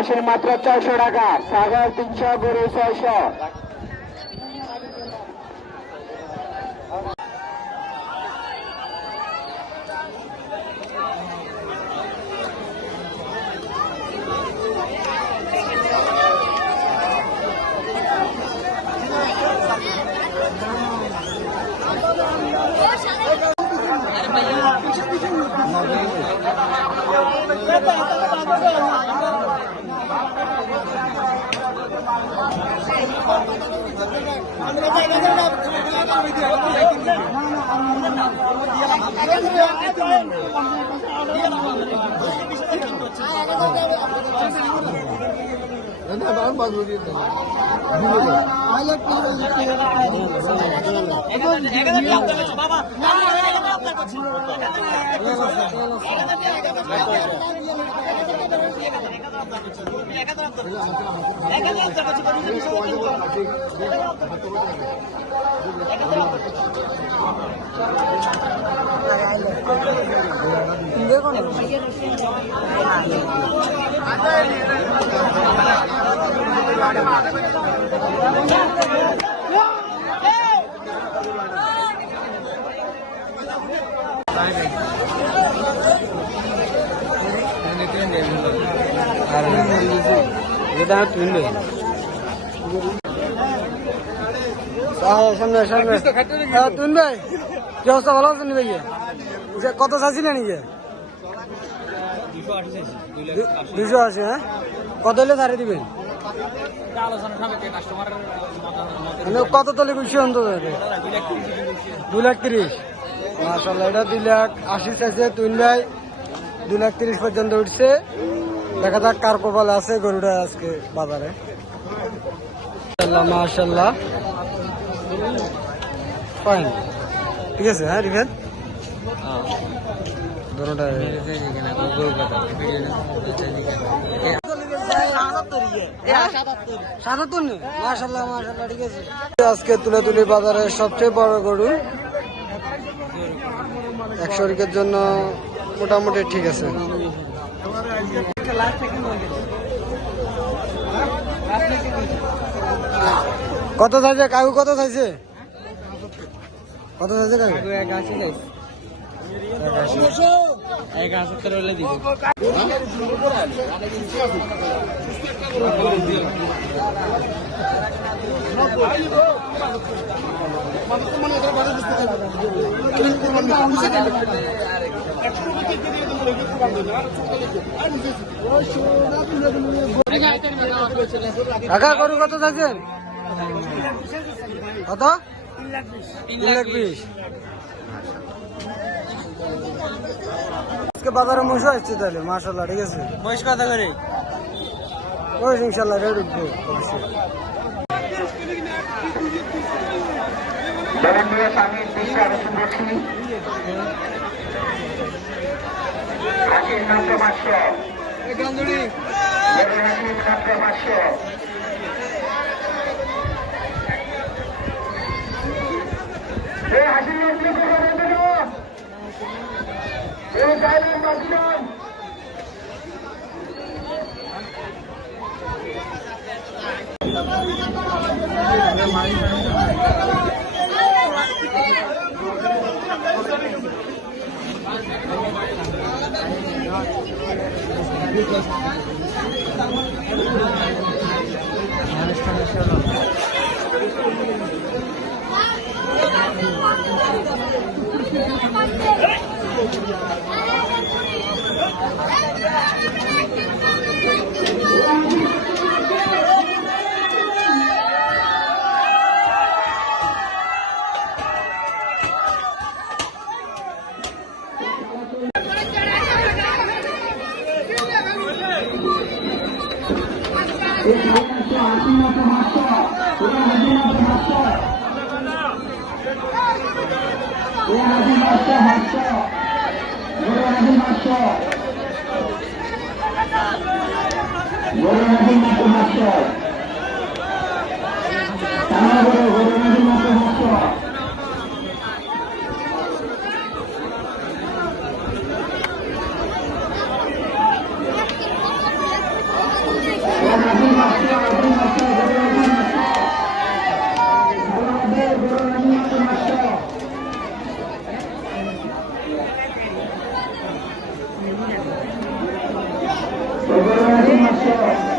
হাঁসের মাত্র 400 টাকা, ছাগল 300, গরু 600। তুন ভাই কি অবস্থা, ভালো আছেন ভাই? কত চাইছিলেন? 280। হ্যাঁ, কত হলে ছাড়ে দিবেন? কত তলে খুশি অন্তত? 2,30,000। মাশাআল্লাহ, এটা 2,80,000 চাইছে তুন ভাই। 2,30,000 পর্যন্ত উঠছে। দেখা যাক কার কপালে আছে গরুটা আজকে বাজারে। মাশাআল্লাহ, ফাইন, ঠিক আছে। হ্যাঁ রিফাত, দোনোটা মাশাআল্লাহ মাশাআল্লাহ, ঠিক আছে। আজকে তুলে বাজারে সবচেয়ে বড় গরু 100 শরিকের জন্য মোটামুটি ঠিক আছে। কত চাইছে কাকু? কত চাইছে? কত চাইছে কাকু? 180 চাইছে। 1,70 হলে দিব। কাকা গরু কত চাইছেন? কত? 3,20,000। আজকে বাজারে মহিষ আসছে তাহলে, মাশাআল্লাহ, ঠিক আছে। মহিষ কত করে? মহিষ ইনশাআল্লাহ রেট উঠবো অবশ্যই। 200